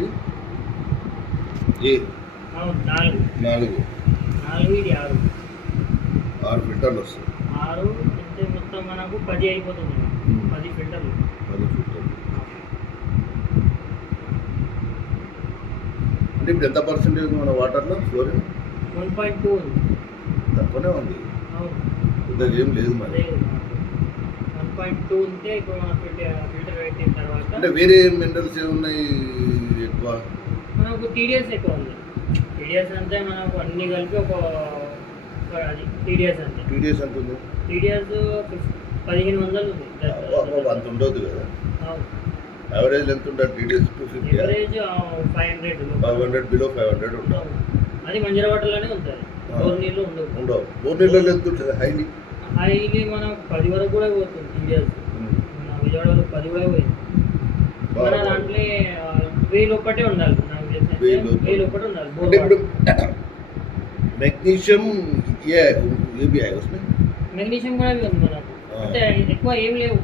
ఒకటి ఏ నాలుగు ఇది 6 ఫిల్టర్లు వస్తాయి. 6 అంటే మొత్తం మనకు 10 అయిపోతుంది. 10 ఫిల్టర్లు. అంటే ఇప్పుడు ఎంత పర్సెంటేజ్ మన వాటర్లో ఫ్లోరిన్? 1.2 ఉంది. తక్కువనే ఉంది. పెద్దగా ఏం లేదు మరి. 1.2 ఉంటే ఇప్పుడు మనం ఫిల్టర్ పెట్టిన తర్వాత అంటే వేరే మినరల్స్ ఏమున్నాయి ఎక్కువ? మనకు టీడీఎస్ ఎక్కువ ఉంది. టీడీఎస్ అంటే మనకు అన్ని కలిపి అది టీడీఎస్ అంటే. టీడీఎస్ ఎంత ఉంది? టీడీఎస్ 1500 ఉంది. అంత ఉండదు కదా. యావరేజ్ ఎంత ఉంటుంది టీడీఎస్? 250. యావరేజ్ 500 బిలో 500 ఉంటుంది. అది మంజీరా వాటర్లోనే ఉంటుంది. బోర్ నీళ్ళు ఉండవు. బోర్ నీళ్ళలో ఎంత ఉంటుంది? హైలీ మనం 10 వరకు కూడా పోతుంది. టీడీఎస్ మన విజయవాడలో 10 కూడా పోయింది. మన దాంట్లో 1000 ఒకటే ఉండాలి. 1000 ఒకటి ఉండాలి. అంటే ఇప్పుడు మెగ్నీషియం ఏ भी है उसमें? మెగ్నీషియం కూడా ఉంది మనకు. అంటే ఎక్కువ ఏం లేవు.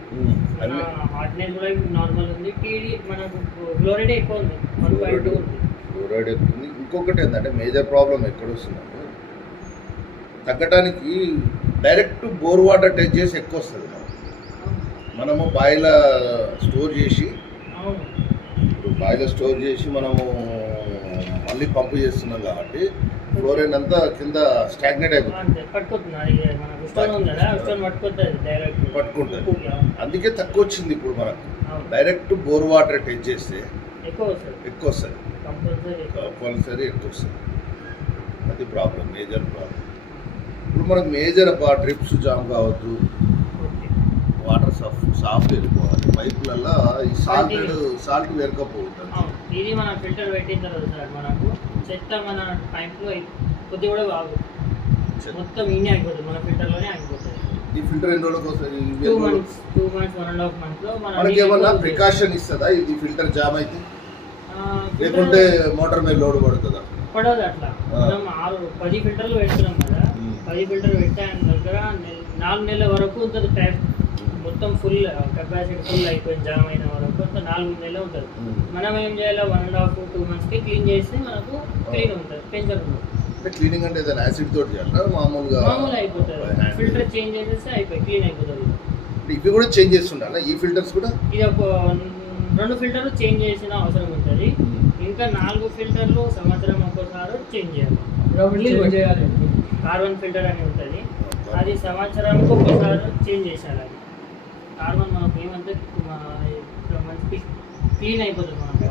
హార్డ్నెస్ కూడా నార్మల్ ఉంది. టీడీ మనకు ఫ్లోరైడ్ ఎక్కువ ఉంది. 1.2 ఉంది. ఫ్లోరైడ్ ఎక్కువ ఉంది. ఇంకొకటి ఏంటంటే మేజర్ ప్రాబ్లం ఎక్కడ వస్తుందంటే తగ్గడానికి డైరెక్ట్ బోర్ వాటర్ టెస్ట్ చేసి ఎక్కువ వస్తుంది. మనము బాయిలో స్టోర్ చేసి మనము మళ్ళీ పంపు చేస్తున్నాం కాబట్టి ఫ్లోరైన్ అంతా కింద స్టాగ్నేట్ అయిపోతుంది, పట్టుకుంటుంది. అందుకే తక్కువ వచ్చింది. ఇప్పుడు మనకు డైరెక్ట్ బోర్ వాటర్ టెస్ట్ చేస్తే ఎక్కువ వస్తుంది, కంపల్సరీ ఎక్కువ వస్తుంది. అది ప్రాబ్లం, మేజర్ ప్రాబ్లం. ఇప్పుడు మనకు మేజర్ డ్రిప్స్ జామ్ కావద్దు, వాటర్ సాఫ్ట్ వెళ్ళిపోవాలి. పైపులలో ఈ సాల్ట్ వేరకపోతుంది. ఇది మన ఫిల్టర్ పెట్టిన తర్వాత సార్ మనకు చెత్త మన పైప్లో కొద్దిగా కూడా కాదు, మొత్తం ఈయన ఆగిపోతుంది. మన ఫిల్టర్లోనే ఆగిపోతుంది. ఈ ఫిల్టర్ ఎన్ని రోజులకు వస్తుంది? 2 months 1.5 months లో మనకి ఏమన్నా ప్రికాషన్ ఇస్తుందా ఇది ఫిల్టర్ జామ్ అయితే? లేకుంటే మోటార్ మీద లోడ్ పడుతుందా? పడదు అట్లా. మనం 10 ఫిల్టర్లు పెడుతున్నాం కదా. 10 ఫిల్టర్లు పెట్టాను దగ్గర 4 నెలల వరకు ఉంటుంది. ట్యాప్ మొత్తం ఫుల్ కెపాసిటీ ఫుల్ అయిపోయింది, జామ్ అయిన వరకు అంతా 4 నెలలు ఉంటుంది. మనం ఏం చేయాలి? 1.5-2 monthsకి క్లీన్ చేస్తే మనకు క్లీన్ ఉంటుంది, పెంచకుండా. క్లీనింగ్ అంటే ఏదైనా యాసిడ్ తోటి చేయాలా? మామూలు అయిపోతుంది. ఫిల్టర్ చేంజ్ చేసేస్తే అయిపోయి క్లీన్ అయిపోతుంది. ఇవి కూడా చేంజ్ చేస్తుండాలా? ఈ ఫిల్టర్స్ కూడా ఇది ఒక 2 ఫిల్టర్లు చేంజ్ చేసిన అవసరం ఉంటుంది. ఇంకా 4 ఫిల్టర్లు సంవత్సరం ఒకసారి చేంజ్ చేయాలి. కార్బన్ ఫిల్టర్ అని ఉంటుంది, అది సంవత్సరానికి ఒకసారి చేంజ్ చేసేయాలి. అది కార్బన్ మనకు ఏమంటే మంచి క్లీన్ అయిపోతుంది మనకు.